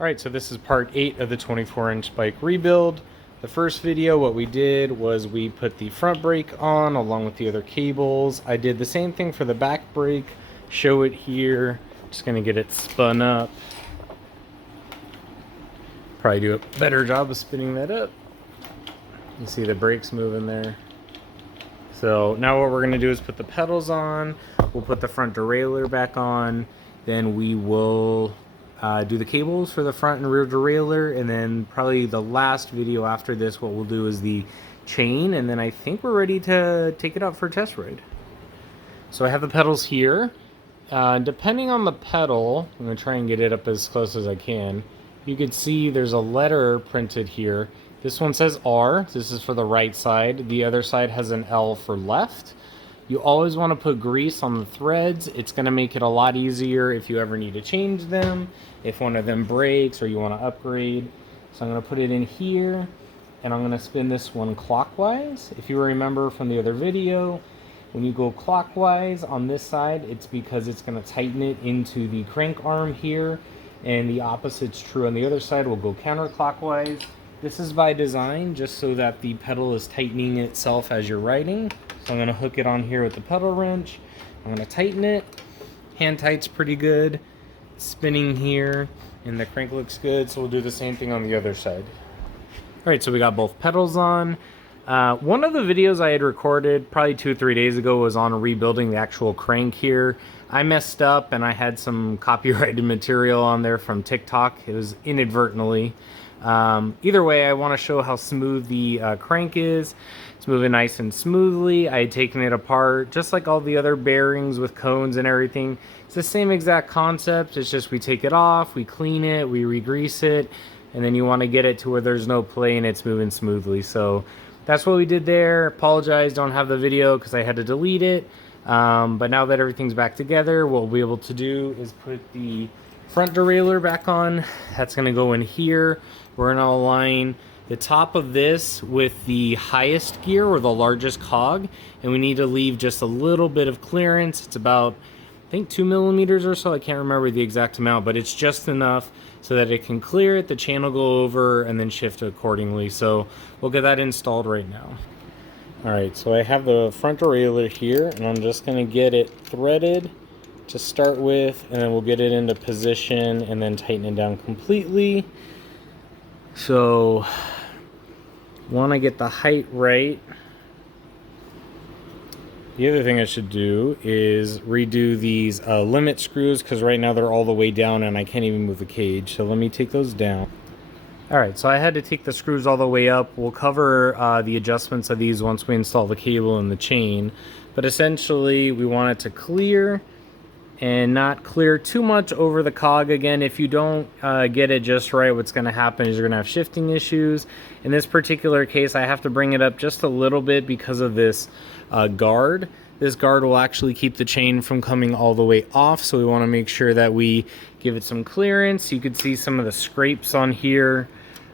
Alright, so this is part 8 of the 24-inch bike rebuild. The first video, what we did was we put the front brake on along with the other cables. I did the same thing for the back brake. Show it here. Just going to get it spun up. Probably do a better job of spinning that up. You see the brakes moving there. So now what we're going to do is put the pedals on. We'll put the front derailleur back on. Then we will do the cables for the front and rear derailleur, and then probably the last video after this, what we'll do is the chain, and then I think we're ready to take it out for a test ride. So I have the pedals here. Depending on the pedal, I'm going to try and get it up as close as I can. You can see there's a letter printed here. This one says R. This is for the right side. The other side has an L for left. You always want to put grease on the threads. It's going to make it a lot easier if you ever need to change them, if one of them breaks or you want to upgrade. So I'm going to put it in here, and I'm going to spin this one clockwise. If you remember from the other video, when you go clockwise on this side, it's because it's going to tighten it into the crank arm here, and the opposite's true on the other side. We'll go counterclockwise. This is by design, just so that the pedal is tightening itself as you're riding. So I'm going to hook it on here with the pedal wrench. I'm going to tighten it. Hand tight's pretty good. Spinning here, and the crank looks good, so we'll do the same thing on the other side. Alright, so we got both pedals on. One of the videos I had recorded probably 2 or 3 days ago was on rebuilding the actual crank here. I messed up and I had some copyrighted material on there from TikTok. It was inadvertently. Either way, I want to show how smooth the crank is. It's moving nice and smoothly. I had taken it apart just like all the other bearings with cones and everything. It's the same exact concept. It's just we take it off, we clean it, we re-grease it, and then you want to get it to where there's no play and it's moving smoothly. So that's what we did there. Apologize, don't have the video because I had to delete it. But now that everything's back together, what we'll be able to do is put the front derailleur back on. That's going to go in here. We're going to align the top of this with the highest gear or the largest cog, and we need to leave just a little bit of clearance. It's about, I think, 2 millimeters or so. I can't remember the exact amount, but it's just enough so that it can clear it, the channel go over, and then shift accordingly. So we'll get that installed right now. Alright, so I have the front derailleur here, and I'm just going to get it threaded to start with, and then we'll get it into position and then tighten it down completely. So want to get the height right. The other thing I should do is redo these limit screws, because right now they're all the way down and I can't even move the cage. So let me take those down. Alright, so I had to take the screws all the way up. We'll cover the adjustments of these once we install the cable and the chain. But essentially we want it to clear and not clear too much over the cog. Again, if you don't get it just right, what's going to happen is you're going to have shifting issues. In this particular case, I have to bring it up just a little bit because of this guard. This guard will actually keep the chain from coming all the way off, so we want to make sure that we give it some clearance. You can see some of the scrapes on here.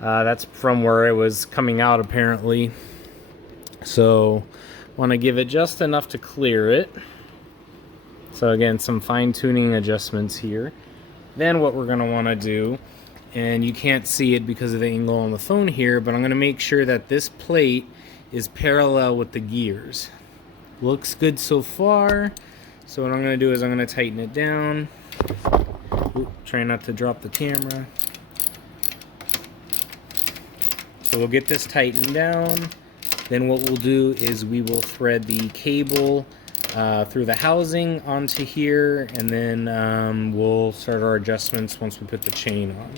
That's from where it was coming out apparently. So want to give it just enough to clear it. So again, some fine-tuning adjustments here. Then what we're going to want to do, and you can't see it because of the angle on the phone here, but I'm going to make sure that this plate is parallel with the gears. Looks good so far. So what I'm going to do is I'm going to tighten it down. Oop, try not to drop the camera. So we'll get this tightened down. Then what we'll do is we will thread the cable through the housing onto here, and then we'll start our adjustments once we put the chain on.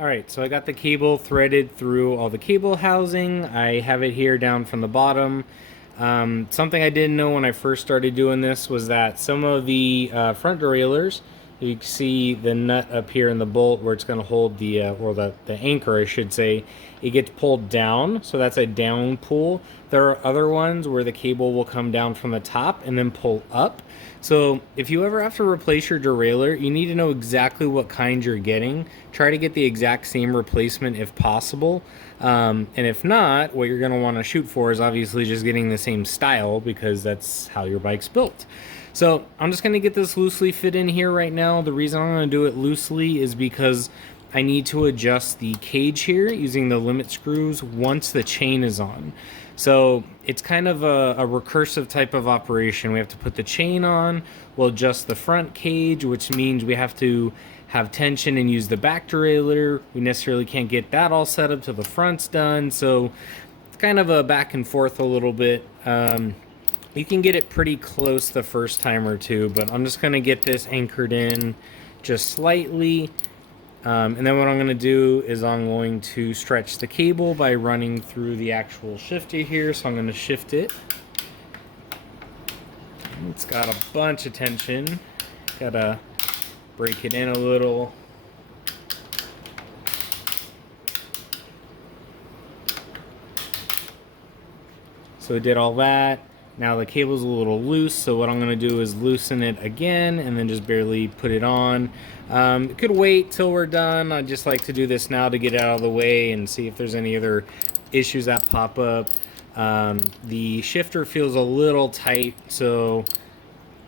Alright, so I got the cable threaded through all the cable housing. I have it here down from the bottom. Something I didn't know when I first started doing this was that some of the front derailleurs, you can see the nut up here in the bolt where it's going to hold the, or the anchor I should say, it gets pulled down, so that's a down pull. There are other ones where the cable will come down from the top and then pull up. So if you ever have to replace your derailleur, you need to know exactly what kind you're getting. Try to get the exact same replacement if possible. And if not, what you're going to want to shoot for is obviously just getting the same style, because that's how your bike's built. So I'm just going to get this loosely fit in here right now. The reason I'm going to do it loosely is because I need to adjust the cage here using the limit screws once the chain is on. So it's kind of a recursive type of operation. We have to put the chain on, we'll adjust the front cage, which means we have to have tension and use the back derailleur. We necessarily can't get that all set up till the front's done, so it's kind of a back and forth a little bit. You can get it pretty close the first time or two, but I'm just gonna get this anchored in just slightly. And then what I'm going to do is I'm going to stretch the cable by running through the actual shifter here. So I'm going to shift it. It's got a bunch of tension. Gotta break it in a little. So we did all that. Now the cable's a little loose, so what I'm going to do is loosen it again and then just barely put it on. It could wait till we're done. I just like to do this now to get it out of the way and see if there's any other issues that pop up. The shifter feels a little tight, so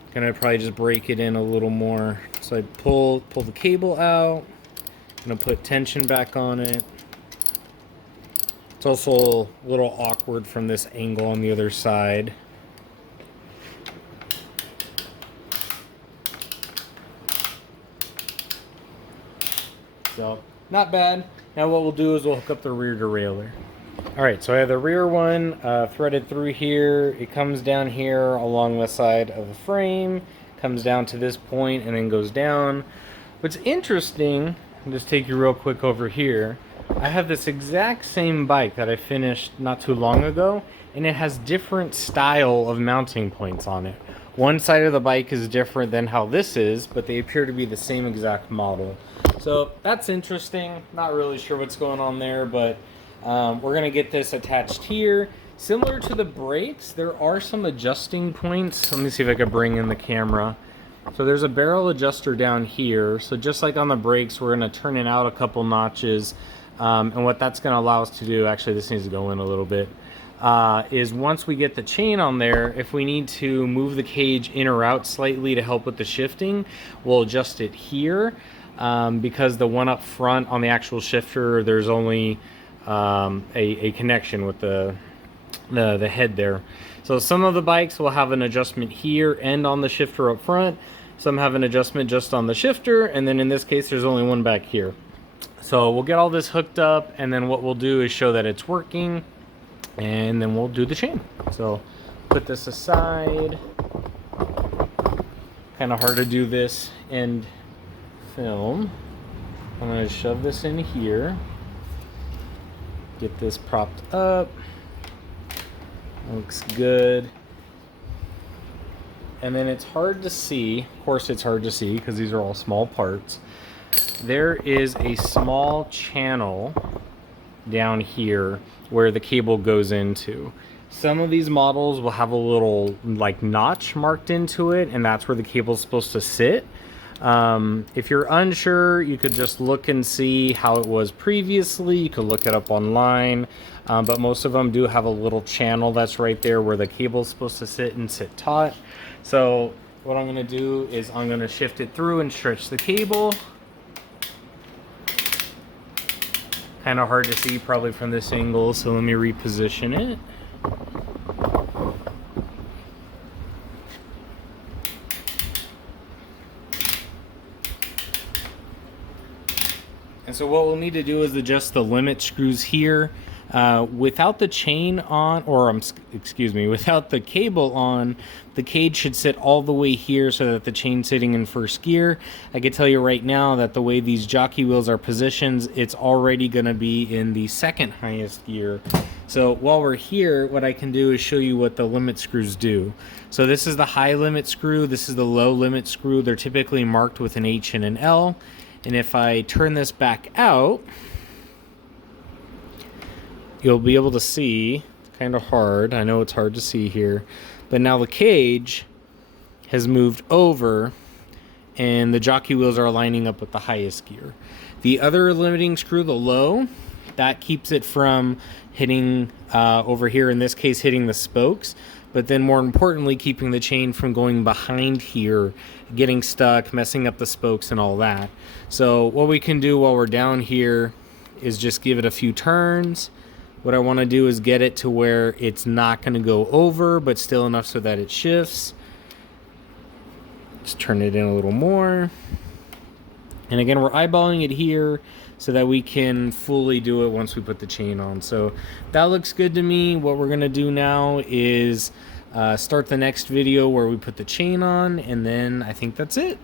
I'm going to probably just break it in a little more. So I pull the cable out. I'm going to put tension back on it. It's also a little awkward from this angle on the other side. So, not bad. Now what we'll do is we'll hook up the rear derailleur. Alright, so I have the rear one threaded through here. It comes down here along the side of the frame, comes down to this point and then goes down. What's interesting, I'll just take you real quick over here. I have this exact same bike that I finished not too long ago, and it has different style of mounting points on it. One side of the bike is different than how this is, but they appear to be the same exact model. So that's interesting. Not really sure what's going on there, but we're going to get this attached here. Similar to the brakes, there are some adjusting points. Let me see if I can bring in the camera. So there's a barrel adjuster down here. So just like on the brakes, we're going to turn it out a couple notches. And what that's going to allow us to do, actually this needs to go in a little bit, is once we get the chain on there, if we need to move the cage in or out slightly to help with the shifting, we'll adjust it here. Because the one up front on the actual shifter, there's only a connection with the head there. So some of the bikes will have an adjustment here and on the shifter up front. Some have an adjustment just on the shifter, and then in this case there's only one back here. So we'll get all this hooked up, and then what we'll do is show that it's working, and then we'll do the chain. So put this aside. Kind of hard to do this and film. I'm going to shove this in here, get this propped up. Looks good. And then it's hard to see, of course it's hard to see because these are all small parts. There is a small channel down here where the cable goes into. Some of these models will have a little like notch marked into it, and that's where the cable is supposed to sit. If you're unsure, you could just look and see how it was previously. You could look it up online, but most of them do have a little channel that's right there where the cable is supposed to sit and sit taut. So what I'm going to do is I'm going to shift it through and stretch the cable. Kind of hard to see probably from this angle, so let me reposition it. And so what we'll need to do is adjust the limit screws here. Without the chain on, or excuse me, without the cable on, the cage should sit all the way here so that the chain's sitting in first gear. I can tell you right now that the way these jockey wheels are positioned, it's already going to be in the second highest gear. So while we're here, what I can do is show you what the limit screws do. So this is the high limit screw, this is the low limit screw. They're typically marked with an H and an L. And if I turn this back out, you'll be able to see, it's kind of hard, I know it's hard to see here, but now the cage has moved over and the jockey wheels are lining up with the highest gear. The other limiting screw, the low, that keeps it from hitting, over here in this case, hitting the spokes. but then more importantly, keeping the chain from going behind here, getting stuck, messing up the spokes and all that. So what we can do while we're down here is just give it a few turns. What I want to do is get it to where it's not going to go over, but still enough so that it shifts. Just turn it in a little more. And again, we're eyeballing it here so that we can fully do it once we put the chain on. So that looks good to me. What we're gonna do now is start the next video where we put the chain on, and then I think that's it.